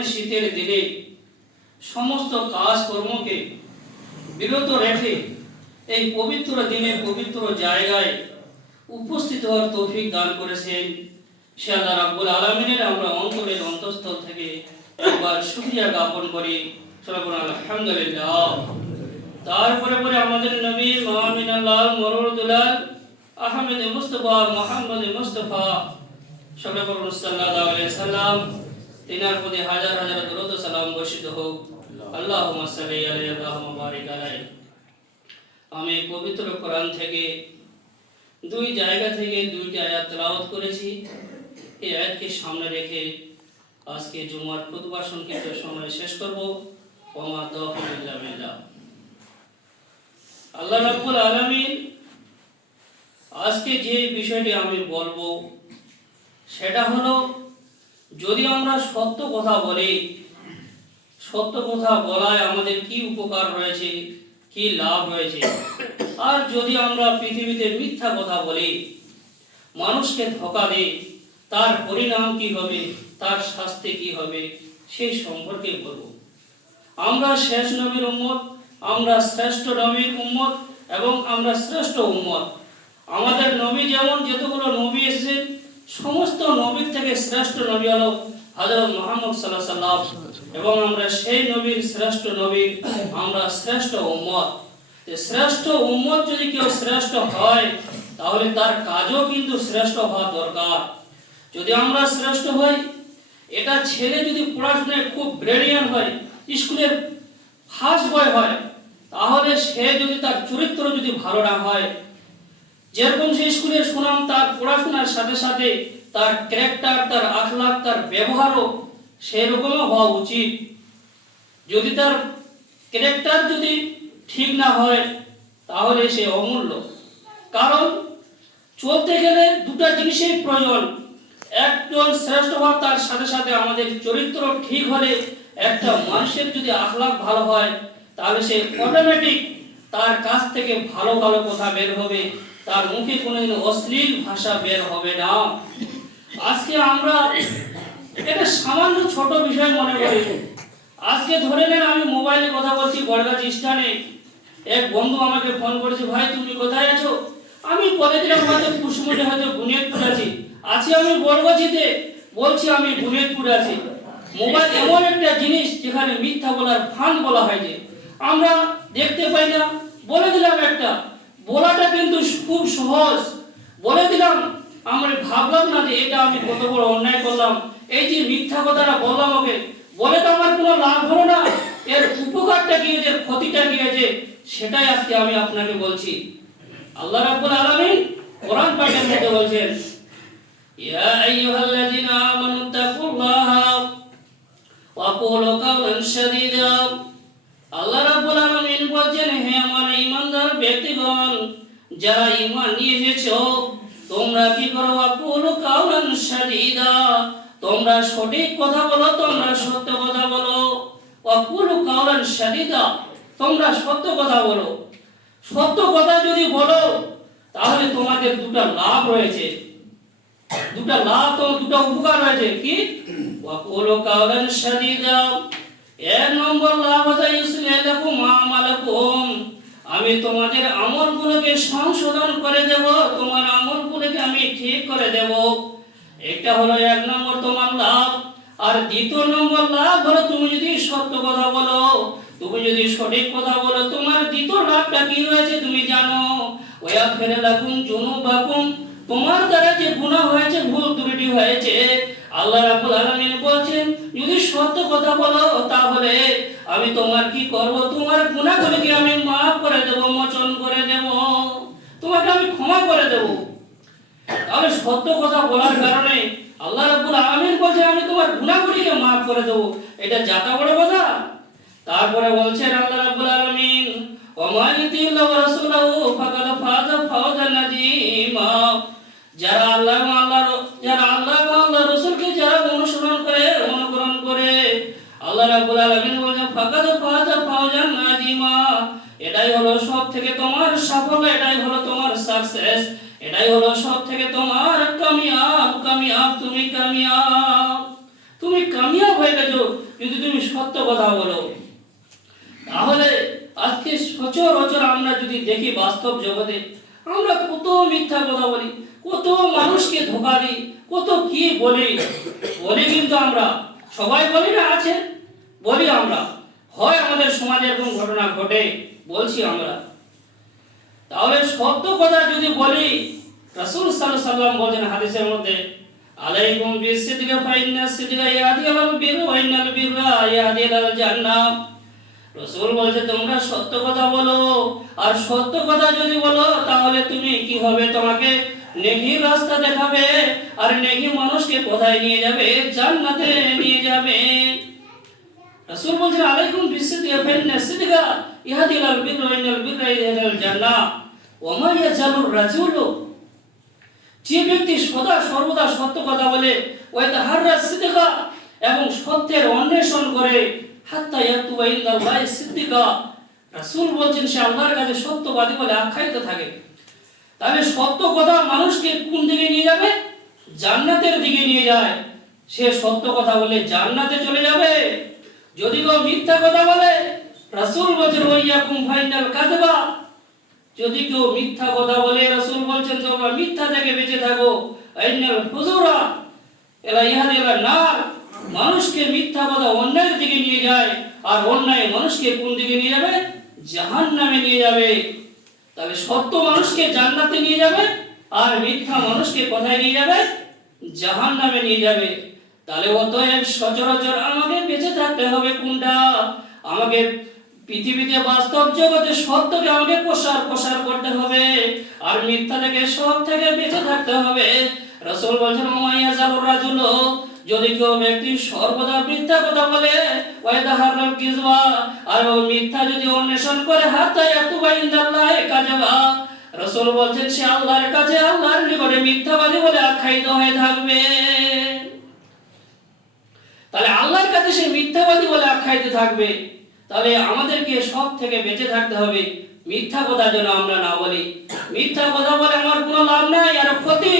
কনকনে শীতের দিনে সমস্ত কাজকর্মকে বিরত রেখে এই পবিত্র দিনে পবিত্র জায়গায় উপস্থিত হওয়ার তৌফিক দান করেছেন। সে আল্লাহ রাব্বুল আলামিনের আমরা অন্তরের অন্তঃস্থল থেকে একবার শুকরিয়া জ্ঞাপন করি। আলহামদুলিল্লাহ। তারপরে পরে আমাদের নবী মুহাম্মদুল্লাহ মরুদুলাল আহমেদ মুস্তাফা মুহাম্মদ মুস্তাফা সাল্লাল্লাহু আলাইহি সাল্লাম তিনার প্রতি হাজার হাজার দরুদ ও সালাম বর্ষিত হোক। আল্লাহুম্মা সাল্লি আলাইহি ওয়া বারিক আলাইহি। আমি পবিত্র কোরআন থেকে দুই জায়গা থেকে দুইটি আয়াত তেলাওয়াত করেছি। এই আয়াতকে সামনে রেখে আজকে জুমার খুতবা সংক্ষিপ্ত সময় শেষ করব। ওমা তাওফীক ইল্লা বিল্লাহ। আল্লাহ রাব্বুল আলামিন আজকে যে বিষয়টি আমি বলবো সেটা হলো, যদি আমরা সত্য কথা বলি, সত্য কথা বলায় আমাদের কি উপকার রয়েছে, কি লাভ রয়েছে, আর যদি আমরা পৃথিবীতে মিথ্যা কথা বলি, মানুষকে ধোঁকা দিই, তার পরিণাম কি হবে, তার শাস্তি কি হবে, সেই সম্পর্কে বলবো। আমরা শেষ নবীর উম্মত, আমরা শ্রেষ্ঠ নবীর উম্মত এবং আমরা শ্রেষ্ঠ উম্মত। আমাদের নবী যেমন যতগুলো নবী এসেছেন, সমস্ত নবীর থেকে শ্রেষ্ঠ নবী হলো হযরত মুহাম্মদ সাল্লাল্লাহু আলাইহি সাল্লাম, এবং আমরা সেই নবীর শ্রেষ্ঠ নবীর আমরা শ্রেষ্ঠ উম্মত। শ্রেষ্ঠ উম্মত যদি কেউ শ্রেষ্ঠ হয় তাহলে তার কাজও কিন্তু শ্রেষ্ঠ হওয়া দরকার। যদি আমরা শ্রেষ্ঠ হই, এটা ছেলে যদি পড়াশোনায় খুব ব্রিলিয়ান্ট হয়, স্কুলের ফার্স্ট বয় হয়, তাহলে সে যদি তার চরিত্র যদি ভালো না হয়, যেরকম সে স্কুলের সুনাম, তার পড়াশোনার সাথে সাথে তার ক্যারেক্টার, তার আখলাক, তার ব্যবহারও সেরকমও হওয়া উচিত। যদি তার ক্যারেক্টার যদি ঠিক না হয় তাহলে সে অমূল্য। কারণ চলতে গেলে দুটো জিনিসের প্রয়োজন। একজন শ্রেষ্ঠ হওয়া, তার সাথে সাথে আমাদের চরিত্র ঠিক হলে, একটা মানুষের যদি আখলাক ভালো হয় তাহলে সে অটোমেটিক তার কাছ থেকে ভালো ভালো কথা বের হবে, তার মুখে কোনোদিন অশ্লীল ভাষা বের হবে না। আজকে আমরা এটা সামান্য ছোট বিষয় মনে করি। আজকে ধরে নেন আমি মোবাইলে কথা বলছি বড়গাছি স্থানে, এক বন্ধু আমাকে ফোন করেছে, ভাই তুমি কোথায় আছো? আমি বলে দিলাম হয়তো কুসমুটে, হয়তো বুনিয়াদপুর আছি আমি বড়গাছিতে, বলছি আমি বুনিয়াদপুরে আছি। মোবাইল এমন একটা জিনিস যেখানে মিথ্যা বলার ফাঁদ বলা হয়, যে আমরা দেখতে পাই না, বলে দিলাম একটা, বলাটা কিন্তু খুব সহজ, বলে দিলাম, আমরা ভাবলাম না যে এটা আমি কত বড় অন্যায় করলাম। এই যে মিথ্যা কথাটা বললাম, ওকে বলে তো আমার কোনো লাভ হলো না, এর উপকারটা কি হয়েছে, ক্ষতিটা কি হয়েছে, সেটাই আজকে আমি আপনাকে বলছি। আল্লাহ রাব্বুল আলামিন কোরআন পাকের মধ্যে বলছেন, ইয়া আইয়ুহাল্লাযিনা আমানু তাকুল্লাহা ওয়া কুলু কাওলান সাদীদা। আল্লাহ রাব্বুল আলামিন বলছেন, হে আমার ঈমানদার ব্যক্তিগণ, যারা ঈমান নিয়ে এসেছো, তোমরা কি করো? ওয়া কুলু কাওলান সাদীদা, তোমরা সঠিক কথা বলো, তোমরা সত্য কথা বলো। ওয়া কুলু কাওলান সাদীদা, তোমরা সত্য কথা বলো। সত্য কথা যদি বলো তাহলে তোমাদের দুটো লাভ রয়েছে, দুটো লাভ, তো দুটো উপকার রয়েছে। কি? ওয়া কুলু কাওলান সাদীদা, এক নম্বর লাভ হচ্ছে ইউসলিহু লাকুম আমালাকুম, আমি তোমাদের আমলগুলোকে সংশোধন করে দেব, তোমার আমলগুলোকে আমি ঠিক করে দেব। এটা হলো এক নম্বর তোমার লাভ। আর দ্বিতীয় নম্বর লাভ হলো, তুমি যদি সত্য কথা বলো, তুমি যদি সঠিক কথা বলো, তোমার দ্বিতীয় লাভটা কি রয়েছে তুমি জানো? ওয়াগফির লাকুম যুনুবাকুম, তোমার দ্বারা যে গুনাহ হয়েছে, ভুল ত্রুটি হয়েছে, আল্লাহ রাব্বুল আলামিন বলেন যদি সত্য কথা বলো তাহলে আমি তোমার কি করব? তোমার গুনাহগুলোকে আমি maaf করে দেব, মোচন করে দেব, তোমাকে আমি ক্ষমা করে দেব। তাহলে সত্য কথা বলার কারণে আল্লাহ রাব্বুল আলামিন বলেন আমি তোমার গুনাহগুলোকে maaf করে দেব। এটা যাতা বড় কথা। তারপরে বলছেন আল্লাহ রাব্বুল আলামিন, ওয়া মা ইউতিল্লাহু ওয়া রাসূলুহু ফাকাদ ফাযা ফাওজান আযীমা, যারা আল্লাহ আল্লাহর রাসূলকে যারা অনুসরণ করে, অনুকরণ করে, আল্লাহ রাব্বুল আলামিন বলেন ফাকাদ ফাযা ফাওজান আযীমা, এটাই হলো সবথেকে তোমার সাফল্য, এটাই হলো তোমার সাকসেস, এটাই হলো সবথেকে তোমার কামিয়াব। তুমি কামিয়াব, তুমি কামিয়াব হয়ে হয়ে গেছো যদি তুমি সত্য কথা বলো। তাহলে আজকে সচরাচর আমরা যদি দেখি বাস্তব জগতে আমরা কত মিথ্যা কথা বলি, কত মানুষকে ধোঁকা দিই, কত কি বলি কিন্তু আমরা সবাই বলি না, আছে বলি আমরা, হয় আমাদের সমাজে এরকম ঘটনা ঘটে বলছি আমরা। তাহলে সত্য কথা যদি বলি, রাসূল সাল্লাল্লাহু আলাইহি ওয়াসাল্লাম বলেন হাদিসের মধ্যে, আলাইকুম বিসিদকা ফাইন্না সিদকা ইয়াহদি ইলাল বিররি ওয়া ইন্নাল বিররা ইয়াহদি ইলাল জান্নাহ। রাসূল বলেছে তোমরা সত্য কথা বলো, আর সত্য কথা যদি বলো তাহলে তুমি কি হবে, তোমাকে নেকির রাস্তা দেখাবে, আর নেকি মানুষকে কোথায় নিয়ে যাবে, জান্নাতে নিয়ে যাবে। রাসূল বলেন আলাইকুম বিসিদকা ফাইন্না সিদকা ইয়াহদি ইলাল বিররি ওয়া ইন্নাল বিররা ইয়াহদি ইলাল জান্নাহ ওয়া মা ইয়াজালুর রাজুলু, যে ব্যক্তি সদা সর্বদা সত্য কথা বলে, ওয়া তাহাররা সিদকা, এবং সত্যের অন্বেষণ করে, হাত্তা ইয়াতুবা ইনদাল্লাহি সিদ্দিকা, রাসূল বলেন সে আল্লাহর কাছে সত্যবাদী বলে আখ্যায়িত থাকে। তাহলে সত্য কথা মানুষকে কোন দিকে নিয়ে যাবে, জান্নাতের দিকে নিয়ে যায়। সে সত্য কথা বলে জান্নাতে চলে যাবে। যদি কেউ মিথ্যা কথা বলে, রাসূল বলেন ওয়াইয়াকুম ফাইনাল কাযবা, যদি কেউ মিথ্যা কথা বলে রাসূল বলেন তোমরা মিথ্যা থেকে বেঁচে থাকো, আইনাল ফুজুরা এলা ইহাদি ইলা নার, মানুষকে মিথ্যা কথা অন্যায়ের দিকে নিয়ে যায়, আর অন্যায় মানুষকে কোন দিকে নিয়ে যাবে, জাহান্নামে নিয়ে যাবে। তাহলে সত্য মানুষকে জান্নাতে নিয়ে যাবে, আর মিথ্যা মানুষকে কোথায় নিয়ে যাবে, জাহান্নামে নিয়ে যাবে। তাহলে অতএব সচরাচর আমাকে বেঁচে থাকতে হবে কোনটা, আমাকে পৃথিবীতে বাস্তব জগতে সত্যকে আমাকে প্রসার করতে হবে, আর মিথ্যা থেকে সব থেকে বেঁচে থাকতে হবে। রাসূল বলেন মাইয়াজালুর রাজুল, যদি কেউ ব্যক্তি সর্বদা মিথ্যা কথা বলে, ওয়াইদাহারুল কিযবা, আর মিথ্যা যদি অন্বেষণ করে, হাত্তা ইয়াতুবা ইনদাল্লাহি কাযবা, রাসূল বলেন সে আল্লাহর কাছে আল্লাহর নিকটে মিথ্যাবাদী বলে আখ্যায়িত হয়ে থাকবে। তাহলে আল্লাহর কাছে সে মিথ্যাবাদী বলে আখ্যায়িত থাকবে। তাহলে আমাদেরকে সব থেকে বেঁচে থাকতে হবে, মিথ্যা কথা যেন আমরা না বলি। মিথ্যা কথা বলে আমার কোনো লাভ নাই, আর ক্ষতি,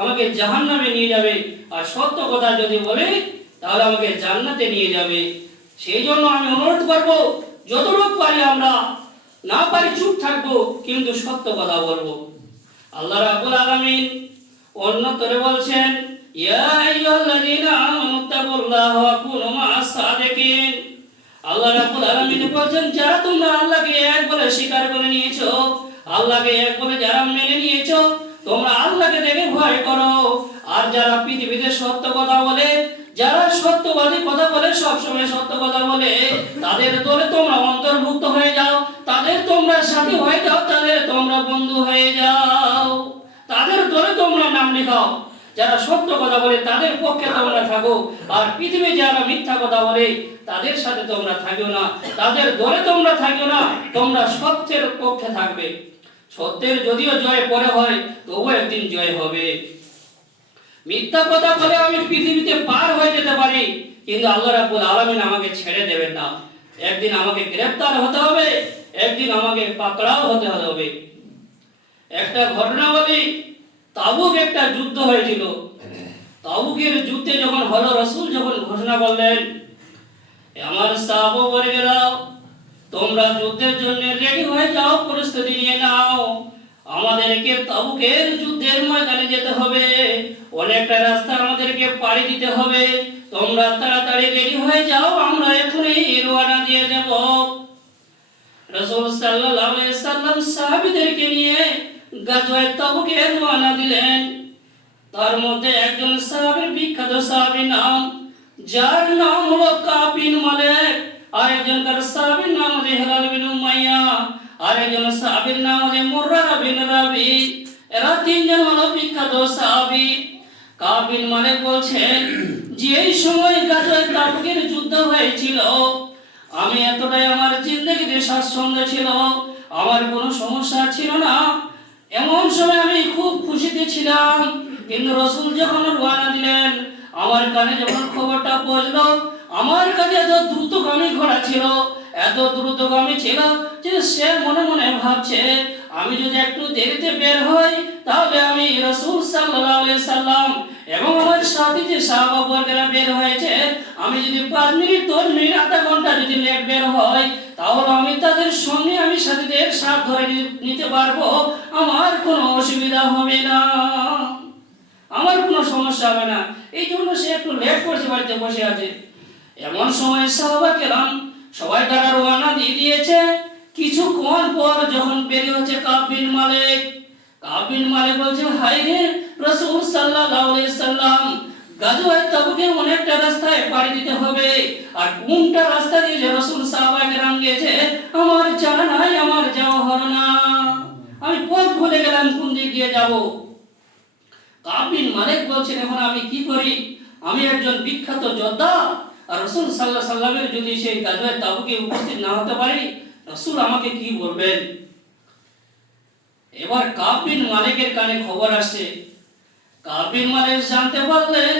আমাকে জাহান্নামে নিয়ে যাবে। আর সত্য কথা যদি বলি তাহলে আমাকে জান্নাতে নিয়ে যাবে। সেই জন্য আমি অনুরোধ করব, যতটুকু পারি আমরা, না পারি চুপ থাকবো, কিন্তু সত্য কথা বলবো। আল্লাহ রাব্বুল আলামিন অন্যতরে বলছেন, ইয়া আইয়ুহাল্লাযীনা আমানু তাকুল্লাহা ওয়া কুনু মা'আস সাদিকিন। আল্লাহ রাব্বুল আলামিন বলেন যারা তোমরা আল্লাহকে এক বলে স্বীকার করে নিয়েছো, আল্লাহকে এক বলে যারা মেনে নিয়েছো, তোমরা আল্লাহকে দেখে ভয় করো। আর যারা পৃথিবীতে সত্য কথা বলে, যারা সত্যবাদী কথা বলে, সব সময় সত্য কথা বলে, তাদের দলে তোমরা অন্তর্ভুক্ত হয়ে যাও, তাদের তোমরা সাথী হয়ে যাও, তাদের তোমরা বন্ধু হয়ে যাও, তাদের দলে তোমরা নাম লেখাও। যারা সত্য কথা বলে তাদের পক্ষে তোমরা থাকো, আর পৃথিবী যারা মিথ্যা কথা বলে তাদের সাথে তোমরা থাকিও না, তাদের দলে তোমরা থাকিও না, তোমরা সত্যের পক্ষে থাকবে। সত্যের যদিও জয় পরে হয়, তবুও একদিন জয় হবে। মিথ্যা কথা বলে আমি পৃথিবীতে পার হয়ে যেতে পারি, কিন্তু আল্লাহ রাব্বুল আলামিন আমাকে ছেড়ে দেবেন না। একদিন আমাকে গ্রেফতার হতে হবে, একদিন আমাকে পাকড়াও হতে হবে। একটা ঘটনা বলি, তাবুক একটা যুদ্ধ হয়েছিল। তাবুকের যুদ্ধে যখন হলো, রাসূল যখন ঘোষণা করলেন, আমার সাহাবাবর্গেরা তোমরা যুদ্ধের জন্য রেডি হয়ে যাও, প্রস্তুতি নিয়ে নাও, আমাদেরকে তাবুকের যুদ্ধের ময়দানে যেতে হবে, অনেকটা রাস্তা আমাদেরকে পাড়ি দিতে হবে, তোমরা তাড়াতাড়ি রেডি হয়ে যাও, আমরা এখনই রওনা দিয়ে দেব। রাসূল সাল্লাল্লাহু আলাইহি সাল্লাম সাহাবীদেরকে নিয়ে গাজওয়ায়ে তাবুকে রওনা দিলেন। তার মধ্যে একজন সাহাবীর বিখ্যাত সাহাবী নাম, যার নাম হলো কাব বিন মালিক, আর একজনকার সাহাবীর নাম হলো হিলাল বিন উমাইয়া, আর একজন সাহাবীর নাম হলো মুররা বিন রাবি। এরা তিনজন হলো বিখ্যাত সাহাবী। কাব বিন মালিক বলছেন যে এই সময় গাজওয়ায়ে তাবুকের যুদ্ধ হয়েছিল, আমি এতটাই আমার জিন্দেগিতে স্বাচ্ছন্দ্য ছিল, আমার কোনো সমস্যা ছিল না, এমন সময় আমি খুব খুশিতে ছিলাম। কিন্তু রাসূল যখন রওনা দিলেন, আমার কানে যখন খবরটা পৌঁছলো, আমার কাছে এত দ্রুতগামী ঘোড়া ছিল, এত দ্রুতগামী ছিল যে সে মনে মনে ভাবছে আমি যদি একটু দেরিতে বের হই তাহলে আমি রাসূল সাল্লাল্লাহু আলাইহি সাল্লাম এবং আমার সাথী যে সাহাবা বর্গেরা বের হয়েছে আমি যদি 5 মিনিট 10 মিনিট আধা ঘন্টা যদি লেট বের হয় তাহলে আমি তাদের সঙ্গে আমি সাথীদের সাথ ধরে নিতে পারবো, আমার কোনো অসুবিধা হবে না, আমার কোনো সমস্যা হবে না। এই জন্য সে একটু লেট করছে, বাড়িতে বসে আছে। এমন সময় সাহাবা কেরাম সবাই তারা রওনা দিয়ে দিয়েছে। কিছুক্ষণ পর যখন বেরিয়ে হচ্ছে কাব বিন মালিক বলছে হায় রে রাসূল সাল্লাল্লাহু আলাইহি সাল্লাম, গাজওয়ায়ে তাবুকে অনেকটা রাস্তায় পাড়ি দিতে হবে, আর কোনটা রাস্তা দিয়ে যে রাসূল সাহাবা কেরাম গেছে আমার জানা নাই, আমার যাওয়া হলো না, আমি পথ ভুলে গেলাম, কোন দিক দিয়ে যাব। কাব বিন মালিক বলছেন এখন আমি কি করি, আমি একজন বিখ্যাত যোদ্ধা, আর রাসূল সাল্লাল্লাহু আলাইহি সাল্লামের যদি সেই গাজওয়ায়ে তাবুকে উপস্থিত না হতে পারি রাসূল আমাকে কি বলবেন। এবার কাব বিন মালিকের কানে খবর আসে। কাব বিন মালিক জানতে পারলেন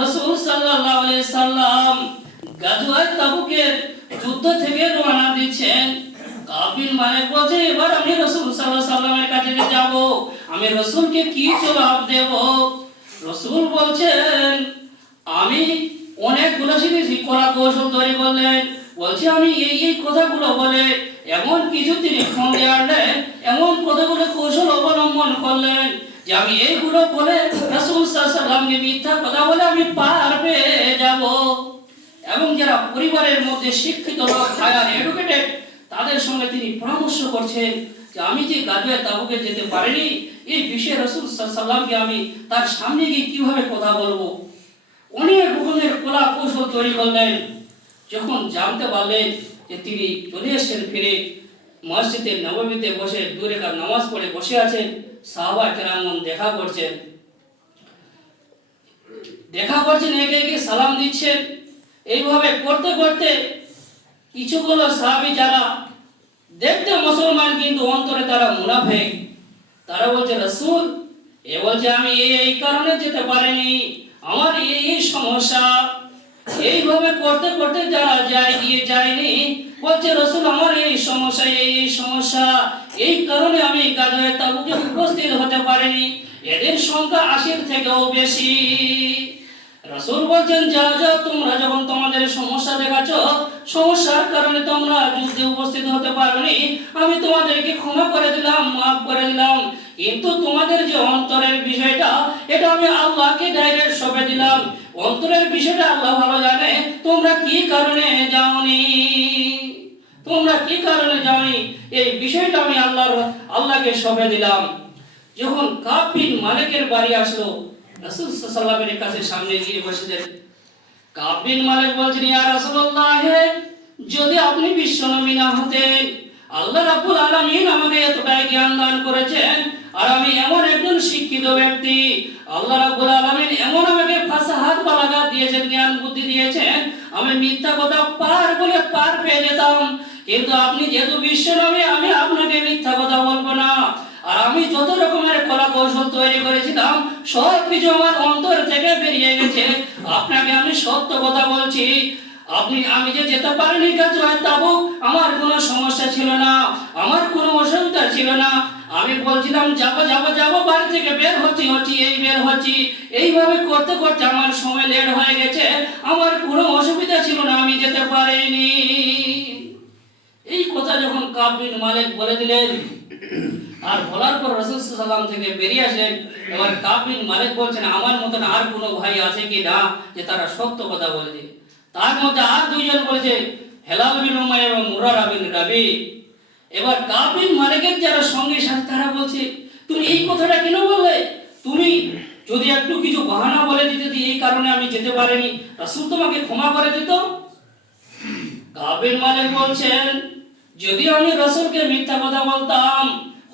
রাসূল সাল্লাল্লাহু আলাইহি সাল্লাম গাজওয়ায়ে তাবুকের যুদ্ধ থেকে রওনা দিচ্ছেন। কাব বিন মালিক বলছে এবার আমি রাসূল সাল্লাল্লাহু আলাইহি সাল্লামের কাছে যাব, আমি রাসূলকে কি জবাব দেব। রাসূল বলছেন আমি অনেকগুলো শিখেছি, কলা কৌশল তৈরি করলেন, বলছে আমি এই কথাগুলো বলে এমন কিছু তিনি সঙ্গে আনলেন, এমন কতগুলো কৌশল অবলম্বন করলেন যে আমি এইগুলো বলে রাসূল সাল্লাল্লাহু আলাইহি সাল্লামকে মিথ্যা কথা বলে আমি পার পেয়ে যাব। এবং যারা পরিবারের মধ্যে শিক্ষিত লোক, হায়ার এডুকেটেড, তাদের সঙ্গে তিনি পরামর্শ করছেন যে আমি যে গাজওয়ায়ে তাবুকে যেতে পারিনি এই বিষয়ে রাসূল সাল্লাল্লাহু আলাইহি সাল্লামকে আমি তার সামনে গিয়ে কিভাবে কথা বলবো। অনেক রকমের কলা কৌশল তৈরি করলেন। যখন জানতে পারলেন যে তিনি চলে এসেছেন ফিরে, মসজিদে নববীতে বসে 2 রাকাত নামাজ পড়ে বসে আছেন, সাহাবা কেরামগণ দেখা করছেন, একে একে সালাম দিচ্ছেন। এইভাবে করতে করতে কিছুগুলো সাহাবী যারা দেখতে মুসলমান কিন্তু অন্তরে তারা মুনাফিক, তারা বলছে রাসূল এ বলছে আমি এই কারণে যেতে পারিনি, আমার এই সমস্যা। এইভাবে করতে করতে যারা যায়নি বলছে রাসূল আমার এই সমস্যা, এই কারণে আমি গাজওয়ায়ে তাবুকে উপস্থিত হতে পারিনি, এদের সংখ্যা 80 থেকেও বেশি। রাসূল বলছেন যাও তোমরা যখন তোমাদের সমস্যা দেখাচ্ছো, সমস্যার কারণে তোমরা যুদ্ধে উপস্থিত হতে পারোনি, আমি তোমাদেরকে ক্ষমা করে দিলাম, মাফ করে দিলাম, কিন্তু তোমাদের যে অন্তরের বিষয়টা এটা আমি আল্লাহকে ডাইরেক্ট সঁপে দিলাম, অন্তরের বিষয়টা আল্লাহ ভালো জানে, তোমরা কি কারণে যাওনি, এই বিষয়টা আমি আল্লাহকে সঁপে দিলাম। যখন কাব বিন মালিকের বাড়ি আসলো, রাসূল সাল্লাল্লাহু আলাইহি সাল্লামের কাছে সামনে গিয়ে বসলেন। কাব বিন মালিক বলছেন ইয়া রাসূলুল্লাহ, যদি আপনি বিশ্বনবী না হতেন, আল্লাহ রাব্বুল আলামিন আমাকে এতটাই জ্ঞান দান করেছেন, আর আমি এমন একজন শিক্ষিত ব্যক্তি, আল্লাহ রাব্বুল আলামিন এমন আমাকে ফাসাহাত বালাগাত দিয়েছেন, জ্ঞান বুদ্ধি দিয়েছেন, আমি মিথ্যা কথা পার পেয়ে যেতাম, কিন্তু আপনি যেহেতু বিশ্বনবী আমি আপনাকে মিথ্যা কথা বলবো না, আর আমি যত রকমের কলা কৌশল তৈরি করেছিলাম সব কিছু আমার অন্তর থেকে বেরিয়ে গেছে, আপনাকে আমি সত্য কথা বলছি। আমি যে যেতে পারিনি গাজওয়ায়ে তাবুক, আমার কোনো সমস্যা ছিল না, আমার কোনো অসুবিধা ছিল না, আমি বলছিলাম যাবো, বাড়ি থেকে বের হচ্ছি, এইভাবে করতে করতে আমার সময় লেট হয়ে গেছে, আমার কোনো অসুবিধা ছিল না, আমি যেতে পারিনি। এই কথা যখন কাব বিন মালিক বলে দিলেন, আর বলার পর রাসূল সাল্লাল্লাহু আলাইহি সাল্লাম থেকে বেরিয়ে আসলেন। এবার কাব বিন মালিক বলছেন আমার মতন আর কোনো ভাই আছে কি না যে তারা সত্য কথা বলেছে। তার মধ্যে আর 2 জন বলেছে, হেলাল বিন উমাইয়া এবং মুরারা বিন রাবি। এবার কাব বিন মালিকের যারা সঙ্গে সাথে তারা বলছে তুমি এই কথাটা কেন বললে, তুমি যদি একটু কিছু বাহানা বলে দিতে এই কারণে আমি যেতে পারিনি, রাসূল তোমাকে ক্ষমা করে দিত। কাব বিন মালিক বলছেন যদি আমি রাসূলকে মিথ্যা কথা বলতাম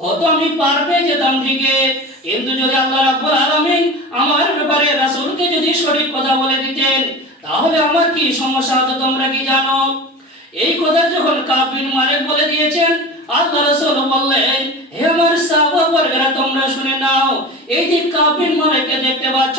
হয়তো আমি পার পেয়ে যেতাম ঠিকই, কিন্তু যদি আল্লাহ রাব্বুল আলামিন আমার ব্যাপারে রাসূলকে যদি সঠিক কথা বলে দিতেন তাহলে আমার কি সমস্যা হতো তোমরা কি জানো। এই কথা যখন কাব বিন মালিক বলে দিয়েছেন আল্লাহ রাসূল বললেন, হে আমার সাহাবাবর্গরা, তোমরা শুনে নাও, এই যে কাব বিন মালিককে দেখতে পাচ্ছ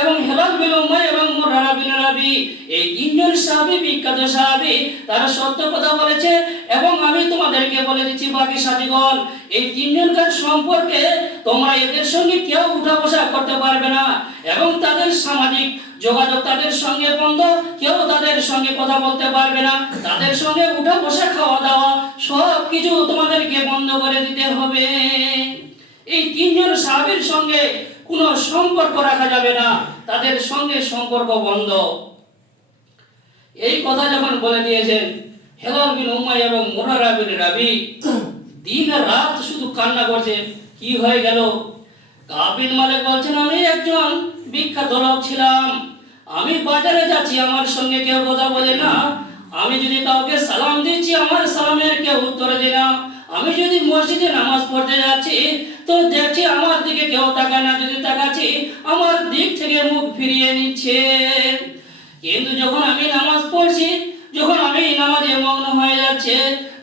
এবং হিলাল বিন উমাইয়া এবং মুররা বিন রাবি, এই তিনজন সাহাবী বিখ্যাত সাহাবী, তারা সত্য কথা বলেছে। এবং আমি তোমাদেরকে বলে দিচ্ছি বাকি সাথীগণ, এই তিনজনকার সম্পর্কে তোমরা এদের সঙ্গে কেউ উঠা বসা করতে পারবে না এবং তাদের সামাজিক যোগাযোগ তাদের সঙ্গে বন্ধ, কেউ তাদের সঙ্গে কথা বলতে পারবে না, তাদের সঙ্গে উঠা বসা খাওয়া দাওয়া সব কিছু তোমাদেরকে বন্ধ করে দিতে হবে। এই তিনজন সাহাবীর সঙ্গে কোনো সম্পর্ক রাখা যাবে না, তাদের সঙ্গে সম্পর্ক বন্ধ। এই কথা যখন বলে দিয়েছেন, হিলাল বিন উমাইয়া এবং মুররা বিন রাবি দিন আর রাত শুধু কান্না করছে। কি হয়ে গেল? কাব বিন মালিক বলছেন, আমি একজন বিখ্যাত লোক ছিলাম, আমি বাজারে যাচ্ছি, আমার সঙ্গে কেউ কথা বলে না, আমি যদি কাউকে সালাম দিচ্ছি আমার সালামের কেউ উত্তর দেয় না, আমি যদি মসজিদে নামাজ পড়তে যাচ্ছি তো দেখছি আমার দিকে কেউ তাকায় না, যদি তাকাচ্ছি আমার দিক থেকে মুখ ফিরিয়ে নিচ্ছে। কিন্তু যখন আমি নামাজ পড়ছি, যখন আমি নামাজে মগ্ন হয়ে যাচ্ছে,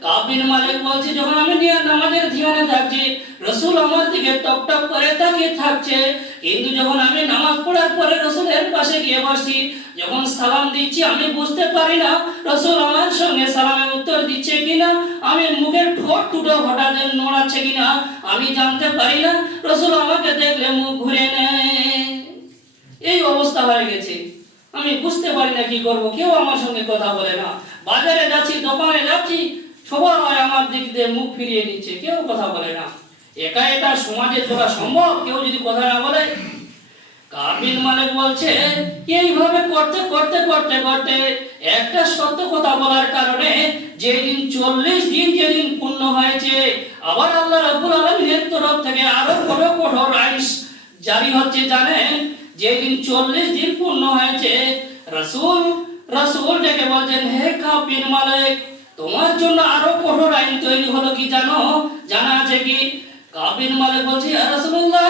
কাব বিন মালিক বলছে, যখন আমি নামাজের ধ্যানে থাকছি রাসূল আমার দিকে টক টক করে তাকিয়ে থাকছে, কিন্তু যখন আমি নামাজ পড়ার পরে রাসূলের পাশে গিয়ে বসি, যখন সালাম দিচ্ছি আমি বুঝতে পারি না রাসূল আমার সঙ্গে সালামের উত্তর দিচ্ছে কিনা, আমি মুখের ঠোঁট দুটো হঠাৎ নড়াচ্ছে কিনা আমি জানতে পারি না, রাসূল আমাকে দেখলে মুখ ঘুরে নেয়। এই অবস্থা হয়ে গেছে, আমি বুঝতে পারি না কি করব, কেউ আমার সঙ্গে কথা বলে না, বাজারে যাচ্ছি, দোকানে যাচ্ছি, সবাই আমার দিক দিয়ে মুখ ফিরিয়ে নিচ্ছে, কেউ কথা বলে না। একা একা সমাজে চলা সম্ভব কেউ যদি কথা না বলে? কাব বিন মালিক বলছে, এইভাবে করতে করতে করতে করতে একটা সত্য কথা বলার কারণে যেদিন 40 দিন যেদিন পূর্ণ হয়েছে, আবার আল্লাহ রাব্বুল আলামিনের তরফ থেকে আরো বড় কঠোর আইন জারি হচ্ছে। জানেন, যেদিন 40 দিন পূর্ণ হয়েছে, রাসূল ডেকে বলছেন, হে কাব বিন মালিক, তোমার জন্য আরো কঠোর আইন তৈরি হলো কি জানো? জানা আছে কি? কাব বিন মালিক বলছে, ইয়া রাসূলুল্লাহ,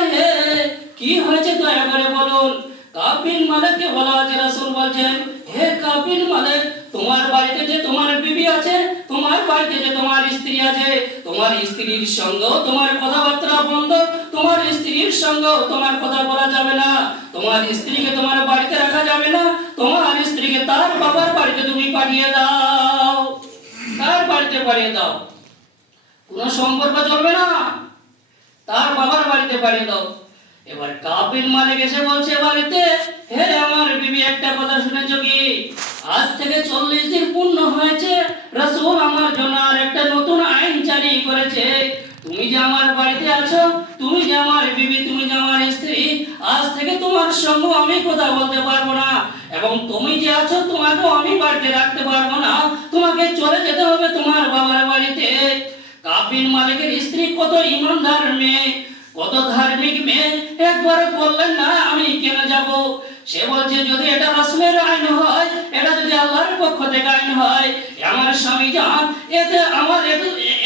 কি হয়েছে দয়া করে বলুন। কাব বিন মালিককে বলা হয়েছে, রাসূল বলছেন, হে কাব বিন মালিক, তোমার বাড়িতে যে তোমার বিবি আছে, তোমার বাড়িতে যে তোমার স্ত্রী আছে, তোমার স্ত্রীর সঙ্গে তোমার কথাবার্তা বন্ধ, তোমার স্ত্রীর সঙ্গে তোমার কথা বলা যাবে না, তোমার স্ত্রীকে তোমার বাড়িতে রাখা যাবে না, তোমার স্ত্রীকে তার বাবার বাড়িতে তুমি পাঠিয়ে দাও, তার বাড়িতে পাঠিয়ে দাও, কোনো সম্পর্ক চলবে না, তার বাবার বাড়িতে পাঠিয়ে দাও। এবার কাব বিন মালিক এসে বলছে বাড়িতে, হে আমার বিবি, একটা কথা শুনেছো কি? আজ থেকে 40 দিন পূর্ণ হয়েছে, রাসূল আমার জন্য আর একটা নতুন আইন জারি করেছে। তুমি যে আমার বাড়িতে আছো, তুমি যে আমার বিবি, তুমি যে আমার স্ত্রী, আজ থেকে তোমার সঙ্গে আমি কথা বলতে পারবো না, এবং তুমি যে আছো তোমাকেও আমি বাড়িতে রাখতে পারবো না, তোমাকে চলে যেতে হবে তোমার বাবার বাড়িতে। কাব বিন মালিকের স্ত্রী কত ইমানদার মেয়ে, কত ধার্মিক মেয়ে, একবার বললেন না আমি কেন যাব? সে বলছে, যদি এটা রাসূলের আইন হয়, এটা যদি আল্লাহর পক্ষ থেকে আইন হয়, আমার স্বামী জান, এতে আমার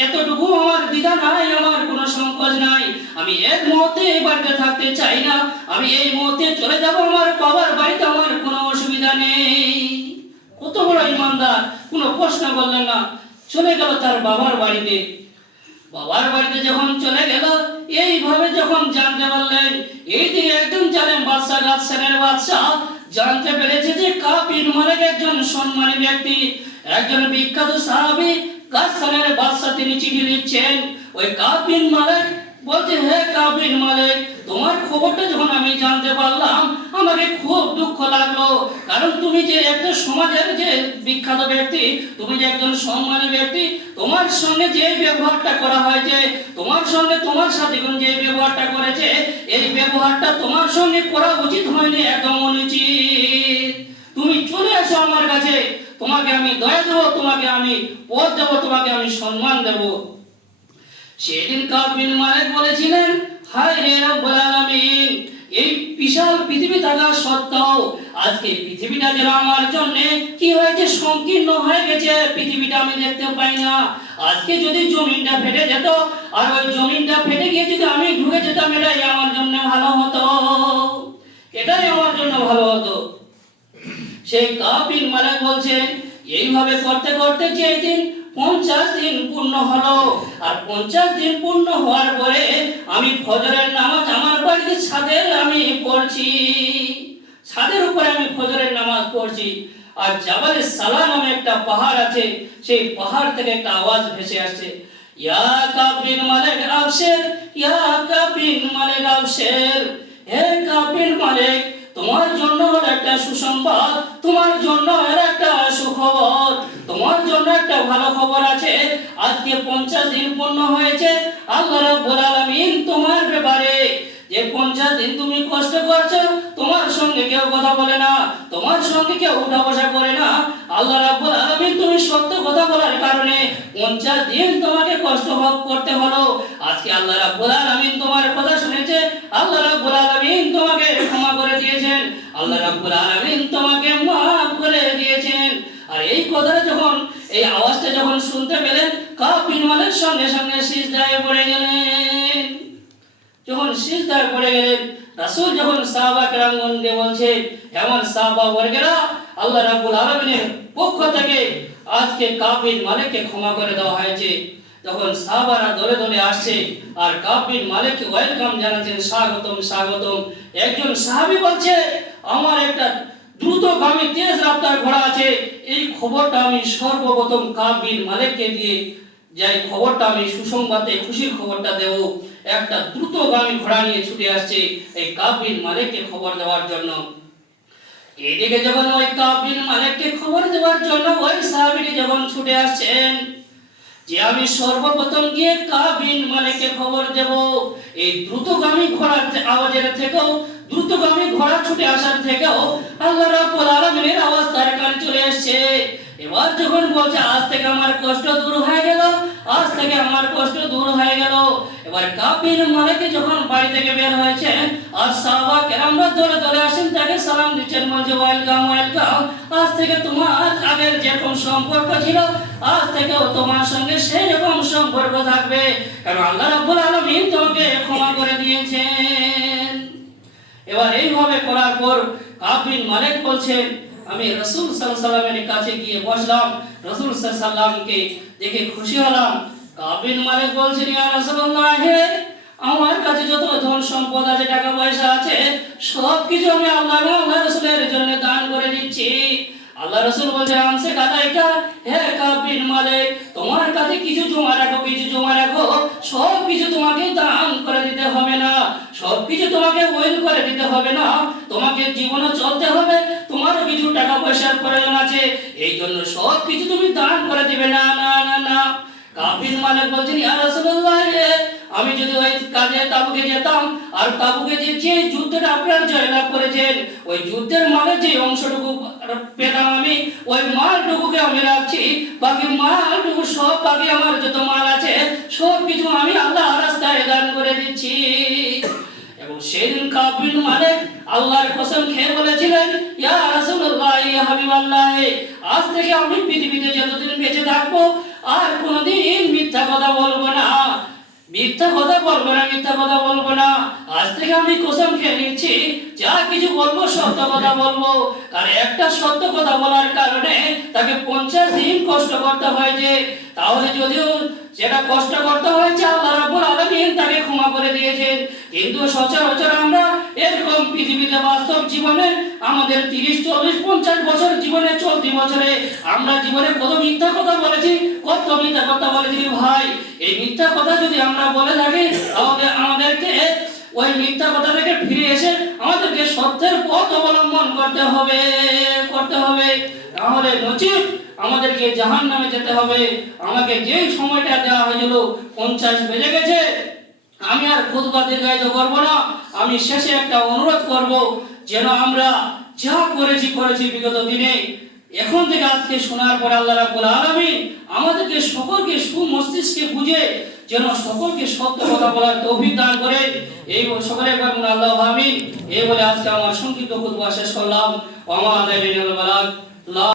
এতটুকু আমার দ্বিধা নাই, আমার কোনো সংকোচ নাই, আমি এক মুহূর্তে এই বাড়িতে থাকতে চাই না, আমি এই মুহূর্তে চলে যাব আমার বাবার বাড়িতে, আমার কোনো অসুবিধা নেই। কত বড় ইমানদার, কোনো প্রশ্ন করলেন না, চলে গেল তার বাবার বাড়িতে। বাবার বাড়িতে যখন চলে গেল, এইভাবে যখন জানতে পারলেন, এই যে একজন জালেম বাদশা, গাসসানের বাদশা জানতে পেরেছে যে কাব বিন মালিক একজন সম্মানী ব্যক্তি, একজন বিখ্যাত সাহাবী, গাসসানের বাদশা তিনি চিঠি লিখছেন। ওই কাব বিন মালিক বলছে, হে কাব বিন মালিক, তোমার খবরটা যখন আমি জানতে পারলাম আমাকে খুব দুঃখ লাগলো, কারণ তুমি যে একটা সমাজের যে বিখ্যাত ব্যক্তি, তুমি যে একজন সম্মানী ব্যক্তি, তোমার সঙ্গে যে ব্যবহারটা করা হয়েছে, তোমার সঙ্গে তোমার সাথে যে ব্যবহারটা করেছে, এই ব্যবহারটা তোমার সঙ্গে করা উচিত হয়নি, একদম অনুচিত। তুমি চলে আসো আমার কাছে, তোমাকে আমি দয়া দেবো, তোমাকে আমি পদ দেবো, তোমাকে আমি সম্মান দেবো। সেদিন কাব বিন মালিক বলেছিলেন, হায় রে রব্বুল আলামিন, এই বিশাল পৃথিবী থাকা সত্ত্বেও আজকে পৃথিবীটা যেন আমার জন্য কি হয়েছে, সংকীর্ণ হয়ে গেছে, পৃথিবীটা আমি দেখতে পাই না। আজকে যদি জমিনটা ফেটে যেত, আর ওই জমিনটা ফেটে গিয়ে যদি আমি ঢুকে যেতাম, এটাই আমার জন্য ভালো হতো, এটাই আমার জন্য ভালো হতো। সেই কাব বিন মালিক বলছেন, এইভাবে করতে করতে যেদিন 50 দিন পূর্ণ হলো। আর 50 দিন পূর্ণ হওয়ার পরে আমি ফজরের নামাজ আমার বাড়িতে ছাদে আমি পড়ছি, ছাদের উপরে আমি ফজরের নামাজ পড়ছি। আর জাবালে সালা নামে একটা পাহাড় আছে, সেই পাহাড় থেকে একটা আওয়াজ ভেসে আসছে, ইয়া কাবিন মালিক আবশের, ইয়া কাবিন মালিক আবশের, হে কাবিন মালিক তোমার জন্য একটা সুসংবাদ, তোমার জন্য একটা সুখবর, তোমার জন্য একটা ভালো খবর আছে। আজকে 50 দিন পূর্ণ হয়েছে। আল্লাহ রাব্বুল আলামিন তোমার ব্যাপারে যে 50 দিন তুমি কষ্ট করছো, তোমার সঙ্গে কেউ কথা বলে না, তোমার সঙ্গে কেউ উঠা বসা করে না। আল্লাহ রাব্বুল আলামিন তুমি সত্য কথা বলার কারণে 50 দিন তোমাকে কষ্ট ভোগ করতে হলো। আজকে আল্লাহ রাব্বুল আলামিন তোমার কথা শুনেছে, আল্লাহ রাব্বুল আলামিন তোমাকে ক্ষমা করে দিয়েছেন, আল্লাহ রাব্বুল আলামিন তোমাকে মাফ করে দিয়েছেন। আর এই কথাটা যখন, এই আওয়াজটা যখন শুনতে পেলেন, কাব বিন মালিক সঙ্গে সঙ্গে সিজদায় পড়ে গেলেন। যখন সিজদায় পড়ে গেলেন, রাসূল যখন সাহাবা কেরামগণকে বলছে, এমন সাহাবা বর্গেরা, আল্লাহ রাব্বুল আলামিনের পক্ষ থেকে আজকে কাব বিন মালিককে ক্ষমা করে দেওয়া হয়েছে। যখন সাহাবারা দলে দলে আসছে আর কাব বিন মালিককে ওয়েলকাম জানাচ্ছেন, স্বাগতম স্বাগতম। একজন সাহাবী বলছে, আমার একটা দ্রুতগামী তেজ রাফতার ঘোড়া আছে, এই খবরটা আমি সর্বপ্রথম কাব বিন মালিককে দিয়ে যাই, খবরটা আমি সুসংবাদে খুশির খবরটা দেব। একটা দ্রুতগামী ঘোড়া নিয়ে ছুটে আসছে এই কাব বিন মালিককে খবর দেওয়ার জন্য। এদিকে যখন ওই কাব বিন মালিককে খবর দেওয়ার জন্য ওই সাহাবীটি যখন ছুটে আসছেন যে আমি সর্বপ্রথম গিয়ে কাব বিন মালিককে খবর দেব, এই দ্রুতগামী ঘোড়ার আওয়াজের থেকেও, দ্রুতগামী ঘোড়া ছুটে আসার থেকেও আল্লাহ রাব্বুল আলামিনের আওয়াজ তার কানে চলে আসছে। এবার যখন বলছে, আজ থেকে আমার কষ্ট দূর হয়ে গেল, আজ থেকে আমার কষ্ট দূর হয়ে গেল। এবার কাব বিন মালিক যখন বাড়ি থেকে বের হয়েছেন আর সাহাবা কেরামরা দলে দলে আসেন, তাকে সালাম দিচ্ছেন, বলছে ওয়েলকাম ওয়েলকাম, আজ থেকে তোমার আগের যেরকম সম্পর্ক ছিল আজ থেকেও তোমার সঙ্গে সেই রকম সম্পর্ক থাকবে, কারণ আল্লাহ রাব্বুল আলামিন তোমাকে ক্ষমা করে দিয়েছেন। এবার এইভাবে করার পর কাব বিন মালিক বলছেন, আমি রাসূল সাল্লাল্লাহু আলাইহি ওয়াসাল্লামের কাছে গিয়ে বসলাম, রাসূল সাল্লাল্লাহু আলাইহি ওয়াসাল্লামকে দেখে খুশি হলাম। কাব বিন মালিক বলছেন, ইয়া রাসূলুল্লাহ, আমার কাছে যত ধন সম্পদ আছে, টাকা পয়সা আছে, সব কিছু আমি আল্লাহ এবং আল্লাহ রাসূলের জন্য দান করে দিচ্ছি। আল্লাহ রাসূল বলছেন, আমসে কাদাইকা, হে কাব বিন মালিক তোমার কাছে কিছু জমা রাখো, কিছু জমা রাখো, সব কিছু তোমাকে দান করে দিতে হবে না, সব কিছু তোমাকে ওয়েল করে দিতে হবে না, তোমাকে জীবনে চলতে হবে, তোমারও কিছু টাকা পয়সার প্রয়োজন আছে, এই জন্য সব কিছু তুমি দান করে দিবে না, না না না। কাব বিন মালিক বলছেন, ইয়া রাসূলুল্লাহ, আমি যদি ওই কাজে তাবুকে যেতাম আর তাবুকে যে যুদ্ধটা আপনারা জয়লাভ করেছেন, ওই যুদ্ধের মালের যে অংশটুকু পেতাম আমি, ওই মালটুকুকে আমি রাখছি, বাকি মালটুকু সব, বাকি আমার যত মাল আছে সব কিছু আমি আল্লাহর রাস্তায় দান করে দিচ্ছি। এবং সেদিন কাব বিন মালিক আল্লাহর কসম খেয়ে বলেছিলেন, ইয়া রাসূলুল্লাহ, ইয়া হাবিবাল্লাহ, আজ থেকে আমি পৃথিবীতে যতদিন বেঁচে থাকবো আর কোনোদিন মিথ্যা কথা বলবো না, মিথ্যা কথা বলবো না, মিথ্যা কথা বলবো না। আজ থেকে আমি কসম খেয়ে নিচ্ছি, যা কিছু বলবো সত্য কথা বলবো। আর একটা সত্য কথা বলার কারণে তাকে 50 দিন কষ্ট করতে হয়েছে, তাহলে যদিও যেটা কষ্ট করতে হয়েছে আল্লাহ রাব্বুল আলামিন তাকে ক্ষমা করে দিয়েছেন। কিন্তু সচরাচর আমরা এরকম পৃথিবীতে বাস্তব জীবনে আমাদের 30, 40, 50 বছর জীবনে, চলতি বছরে আমরা জীবনে কত মিথ্যা কথা বলেছি, কত মিথ্যা কথা বলেছি ভাই। এই মিথ্যা কথা যদি আমরা বলে থাকি, তাহলে আমাদেরকে ওই মিথ্যা কথা থেকে ফিরে এসে আমাদেরকে সত্যের পথ অবলম্বন করতে হবে, করতে হবে, তাহলে নচিত আমাদেরকে জাহান্নামে যেতে হবে। আমাকে যে সময়টা দেওয়া হয়েছিল 50 বেজে গেছে, আমি আর খুতবা দীর্ঘায়িত করব না। আমি শেষে একটা অনুরোধ করব, যেন আমরা যা করেছি বিগত দিনে, এখন থেকে আজকে শোনার পরে আল্লাহ রাব্বুল আলামিন আমাদেরকে সকলকে সুমস্তিষ্কে বুঝে যেন সকলকে সত্য কথা বলার তৌফিক দান করে। এই সকলে একবার বলুন আল্লাহু আমিন। এই বলে আজকে আমার সংক্ষিপ্ত খুতবা শেষ করলাম। ওয়া মা আলাইনা ইল্লাল বালাগ।